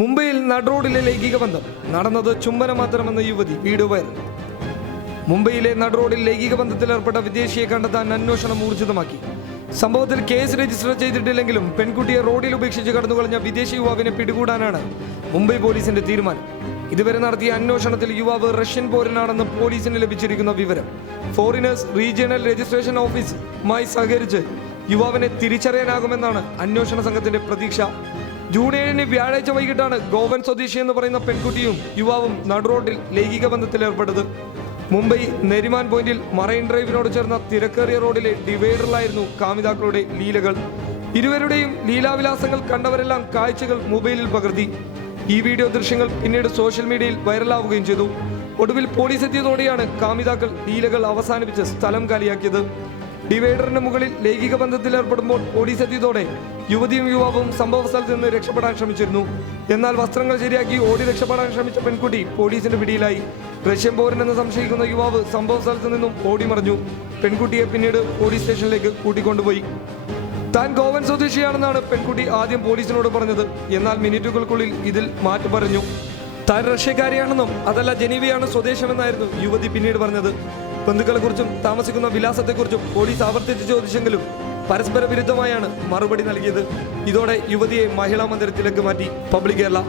മുംബൈയിൽ നടുറോഡിലെ ലൈംഗിക ബന്ധം നടന്നത് ചുംബനം മാത്രമെന്ന യുവതി വീഡിയോ വൈറൽ. മുംബൈയിലെ നടുറോഡിൽ ലൈംഗിക ബന്ധത്തിൽ ഏർപ്പെട്ട വിദേശിയെ കണ്ടെത്താൻ അന്വേഷണം ഊർജിതമാക്കി. സംഭവത്തിൽ കേസ് രജിസ്റ്റർ ചെയ്തിട്ടില്ലെങ്കിലും പെൺകുട്ടിയെ റോഡിൽ ഉപേക്ഷിച്ച് കടന്നുകളഞ്ഞ വിദേശി യുവാവിനെ പിടികൂടാനാണ് മുംബൈ പോലീസിന്റെ തീരുമാനം. ഇതുവരെ നടത്തിയ അന്വേഷണത്തിൽ യുവാവ് റഷ്യൻ പൗരനാണെന്ന് പോലീസിന് ലഭിച്ചിരിക്കുന്ന വിവരം. ഫോറിനേഴ്സ് റീജിയണൽ രജിസ്ട്രേഷൻ ഓഫീസുമായി സഹകരിച്ച് യുവാവിനെ തിരിച്ചറിയാനാകുമെന്നാണ് അന്വേഷണ സംഘത്തിന്റെ പ്രതീക്ഷ. ജൂൺ 7 വ്യാഴാഴ്ച വൈകിട്ടാണ് ഗോവൻ സ്വദേശി എന്ന് പറയുന്ന പെൺകുട്ടിയും യുവാവും നടുറോഡിൽ ലൈംഗിക ബന്ധത്തിൽ ഏർപ്പെട്ടത്. മുംബൈ നെരിമാൻ പോയിന്റിൽ മറൈൻ ഡ്രൈവിനോട് ചേർന്ന തിരക്കേറിയ റോഡിലെ ഡിവൈഡറിലായിരുന്നു കാമിതാക്കളുടെ ലീലകൾ. ഇരുവരുടെയും ലീലാവിലാസങ്ങൾ കണ്ടവരെല്ലാം കാഴ്ചകൾ മൊബൈലിൽ പകർത്തി. ഈ വീഡിയോ ദൃശ്യങ്ങൾ പിന്നീട് സോഷ്യൽ മീഡിയയിൽ വൈറലാവുകയും ചെയ്തു. ഒടുവിൽ പോലീസ് എത്തിയതോടെയാണ് കാമിതാക്കൾ ലീലകൾ അവസാനിപ്പിച്ച് സ്ഥലം കാലിയാക്കിയത്. ഡിവൈഡറിന് മുകളിൽ ലൈംഗിക ബന്ധത്തിൽ ഏർപ്പെടുമ്പോൾ പോലീസ് എത്തിയതോടെ യുവതിയും യുവാവും സംഭവ സ്ഥലത്ത് നിന്ന് രക്ഷപ്പെടാൻ ശ്രമിച്ചിരുന്നു. എന്നാൽ വസ്ത്രങ്ങൾ ശരിയാക്കി ഓടി രക്ഷപ്പെടാൻ ശ്രമിച്ച പെൺകുട്ടി പോലീസിന്റെ പിടിയിലായി. റഷ്യൻ പൗരനെന്ന് സംശയിക്കുന്ന യുവാവ് സംഭവ സ്ഥലത്ത് നിന്നും ഓടിമറിഞ്ഞു. പെൺകുട്ടിയെ പിന്നീട് പോലീസ് സ്റ്റേഷനിലേക്ക് കൂട്ടിക്കൊണ്ടുപോയി. താൻ ഗോവൻ സ്വദേശിയാണെന്നാണ് പെൺകുട്ടി ആദ്യം പോലീസിനോട് പറഞ്ഞത്. എന്നാൽ മിനിറ്റുകൾക്കുള്ളിൽ ഇതിൽ മാറ്റം പറഞ്ഞു. താൻ റഷ്യക്കാരിയാണെന്നും അതല്ല ജനീവയാണ് സ്വദേശമെന്നായിരുന്നു യുവതി പിന്നീട് പറഞ്ഞത്. ബന്ധുക്കളെക്കുറിച്ചും താമസിക്കുന്ന വിലാസത്തെക്കുറിച്ചും പോലീസ് ആവർത്തിച്ച് ചോദിച്ചെങ്കിലും പരസ്പര വിരുദ്ധമായാണ് മറുപടി നൽകിയത്. ഇതോടെ യുവതിയെ മഹിളാ മന്ദിരത്തിലേക്ക് മാറ്റി. പബ്ലിക് കേരള.